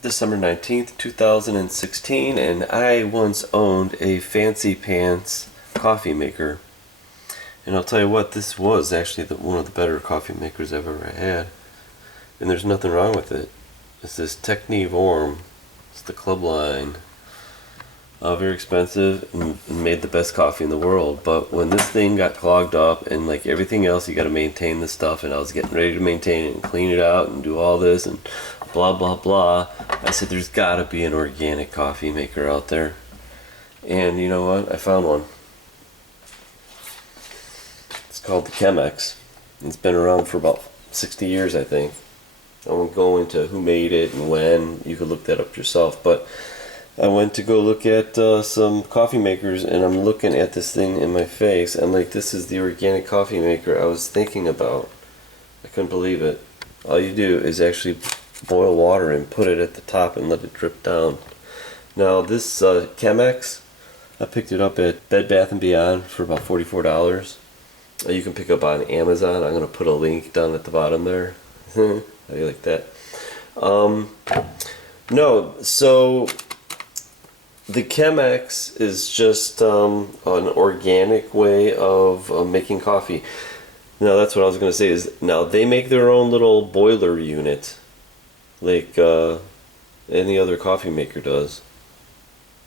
December 19th, 2016, and I once owned a fancy pants coffee maker. And I'll tell you what, this was actually one of the better coffee makers I've ever had. And there's nothing wrong with it. It's this Technique Vorm. It's the club line. Very expensive and made the best coffee in the world. But when this thing got clogged up and like everything else, you got to maintain the stuff. And I was getting ready to maintain it and clean it out and do all this and blah blah blah. I said, there's got to be an organic coffee maker out there. And you know what? I found one. It's called the Chemex. It's been around for about 60 years, I think. I won't go into who made it and when. You could look that up yourself. But I went to go look at some coffee makers, and I'm looking at this thing in my face. I'm like, this is the organic coffee maker I was thinking about. I couldn't believe it. All you do is actually boil water and put it at the top and let it drip down. Now this Chemex, I picked it up at Bed Bath & Beyond for about $44. You can pick up on Amazon. I'm going to put a link down at the bottom there. How do you like that? No, so the Chemex is just an organic way of making coffee. Now that's what I was going to say is, now they make their own little boiler unit like any other coffee maker does.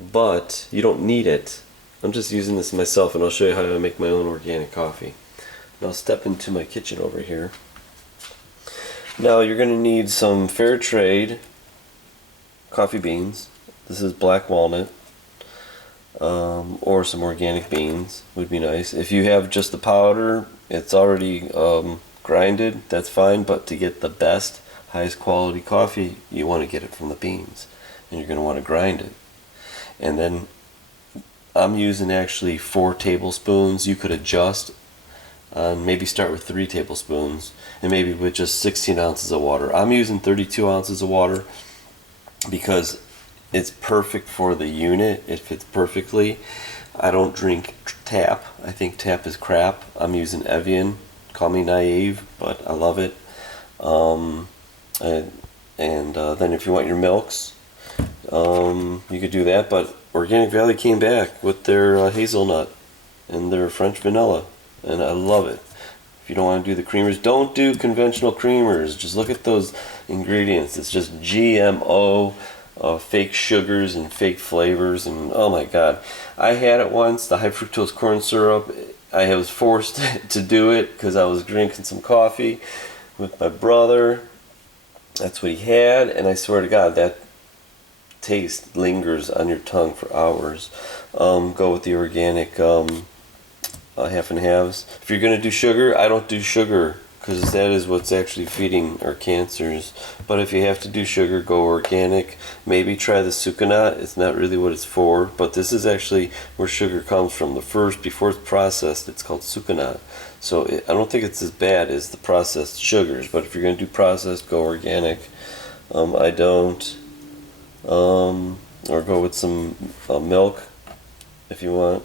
But you don't need it. I'm just using this myself, and I'll show you how I make my own organic coffee. And I'll step into my kitchen over here. Now you're going to need some fair trade coffee beans. This is black walnut, or some organic beans would be nice. If you have just the powder, it's already grinded, that's fine, but to get the best, highest quality coffee, you want to get it from the beans, and you're going to want to grind it. And then I'm using actually 4 tablespoons. You could adjust, maybe start with 3 tablespoons, and maybe with just 16 ounces of water. I'm using 32 ounces of water because it's perfect for the unit. It fits perfectly. I don't drink tap. I think tap is crap. I'm using Evian. Call me naive, but I love it. Then if you want your milks, you could do that. But Organic Valley came back with their hazelnut and their French vanilla, and I love it. If you don't want to do the creamers, don't do conventional creamers. Just look at those ingredients. It's just GMO, fake sugars and fake flavors, and oh my god. I had it once, the high fructose corn syrup. I was forced to do it because I was drinking some coffee with my brother. That's what he had, and I swear to God, that taste lingers on your tongue for hours. Go with the organic half and halves. If you're going to do sugar, I don't do sugar because that is what's actually feeding our cancers. But if you have to do sugar, go organic. Maybe try the sucanat. It's not really what it's for, but this is actually where sugar comes from. The first, before it's processed, it's called sucanat. So I don't think it's as bad as the processed sugars, but if you're going to do processed, go organic. I don't. Or go with some milk if you want.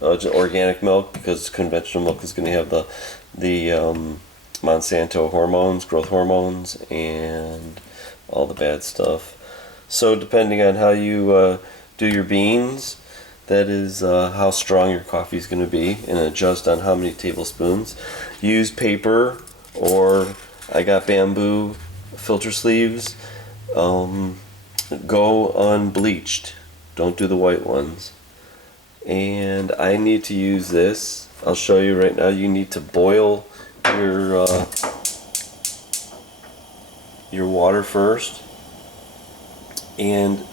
Just organic milk, because conventional milk is going to have the Monsanto hormones, growth hormones, and all the bad stuff. So depending on how you do your beans, that is how strong your coffee is going to be, and adjust on how many tablespoons. Use paper, or I got bamboo filter sleeves. Go unbleached. Don't do the white ones. And I need to use this. I'll show you right now. You need to boil your water first. And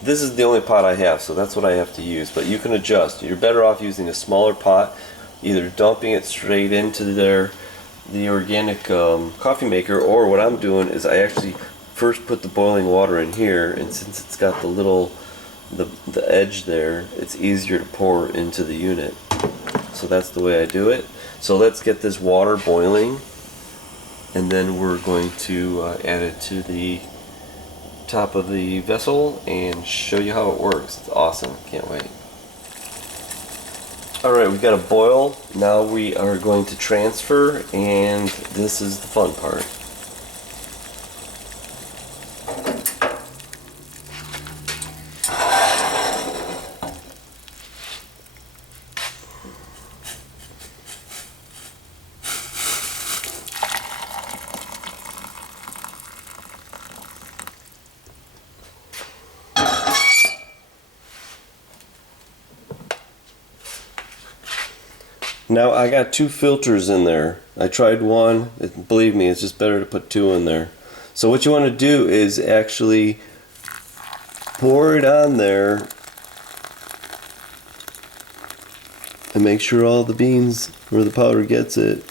this is the only pot I have, so that's what I have to use. But you can adjust. You're better off using a smaller pot, either dumping it straight into the organic coffee maker, or what I'm doing is I actually first put the boiling water in here, and since it's got the edge there, it's easier to pour into the unit. So that's the way I do it. So let's get this water boiling, and then we're going to add it to the top of the vessel and show you how it works. It's awesome. Can't wait. Alright, we've got a boil. Now we are going to transfer, and this is the fun part. Now I got 2 filters in there. I tried one. Believe me, it's just better to put 2 in there. So what you want to do is actually pour it on there and make sure all the beans where the powder gets it.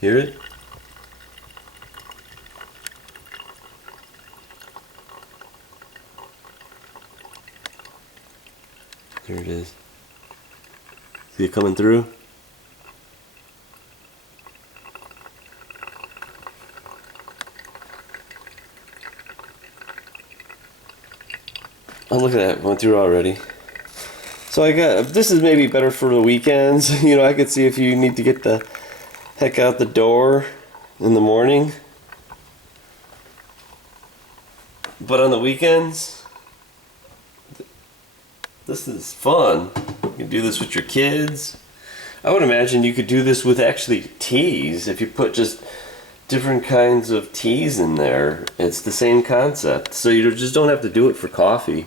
Hear it? There it is. See it coming through? Oh, look at that. Went through already. So this is maybe better for the weekends. You know, I could see if you need to get the heck out the door in the morning. But on the weekends, this is fun. You can do this with your kids. I would imagine you could do this with actually teas. If you put just different kinds of teas in there, it's the same concept. So you just don't have to do it for coffee.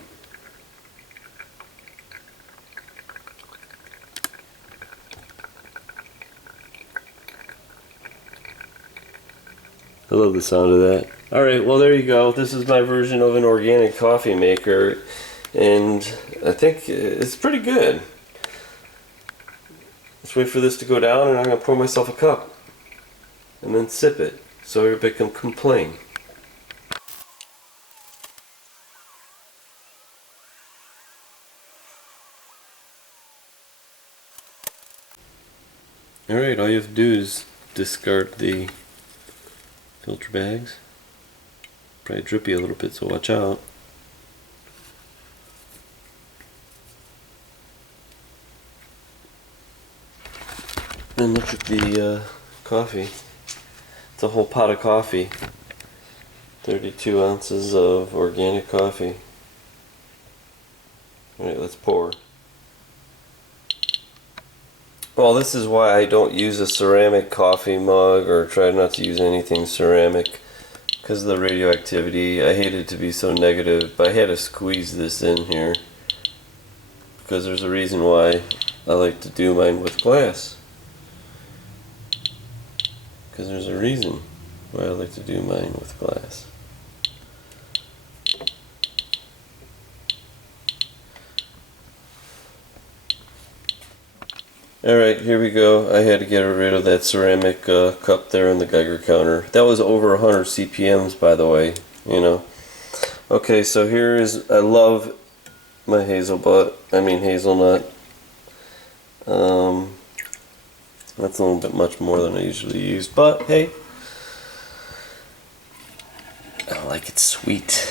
I love the sound of that. Alright, well there you go. This is my version of an organic coffee maker, and I think it's pretty good. Let's wait for this to go down, and I'm going to pour myself a cup and then sip it so everybody can complain. Alright, all you have to do is discard the filter bags. Probably drippy a little bit, so watch out. And look at the coffee. It's a whole pot of coffee. 32 ounces of organic coffee. Alright, let's pour. Well, this is why I don't use a ceramic coffee mug, or try not to use anything ceramic, because of the radioactivity. I hate it to be so negative, but I had to squeeze this in here because there's a reason why I like to do mine with glass. Because there's a reason why I like to do mine with glass. Alright, here we go. I had to get rid of that ceramic cup there on the Geiger counter. That was over 100 CPMs, by the way, you know. Okay, so here is, I love my hazelnut. That's a little bit much more than I usually use, but hey, I like it sweet.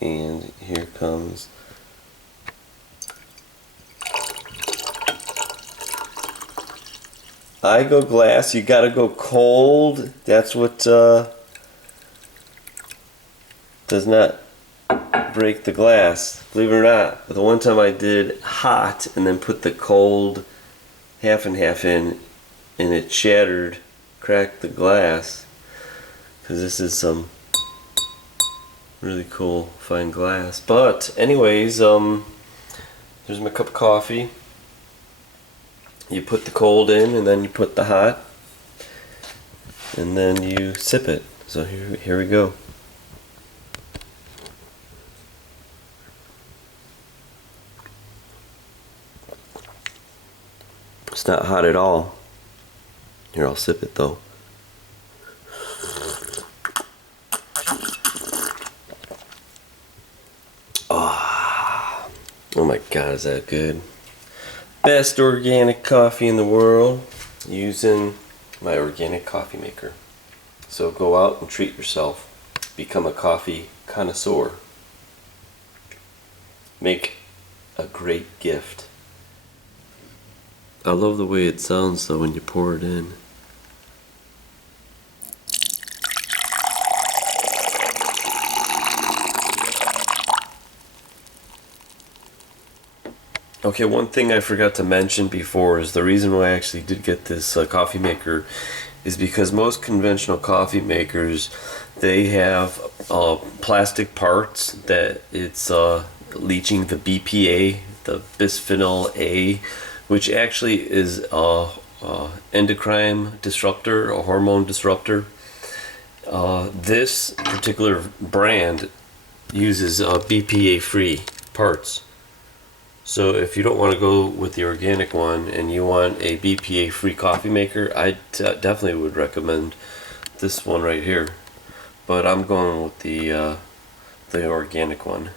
And here comes I go glass. You gotta go cold. That's what does not break the glass. Believe it or not. The one time I did hot and then put the cold half and half in, and it shattered, cracked the glass. Because this is some really cool fine glass. But anyways, there's my cup of coffee. You put the cold in, and then you put the hot, and then you sip it. So here we go. It's not hot at all. Here, I'll sip it though. Oh my God, is that good? Best organic coffee in the world, using my organic coffee maker. So go out and treat yourself. Become a coffee connoisseur. Make a great gift. I love the way it sounds though when you pour it in. Okay, one thing I forgot to mention before is the reason why I actually did get this coffee maker is because most conventional coffee makers, they have plastic parts that it's leaching the BPA, the bisphenol A, which actually is a endocrine disruptor, a hormone disruptor. This particular brand uses BPA-free parts. So if you don't want to go with the organic one and you want a BPA-free coffee maker, I definitely would recommend this one right here. But I'm going with the organic one.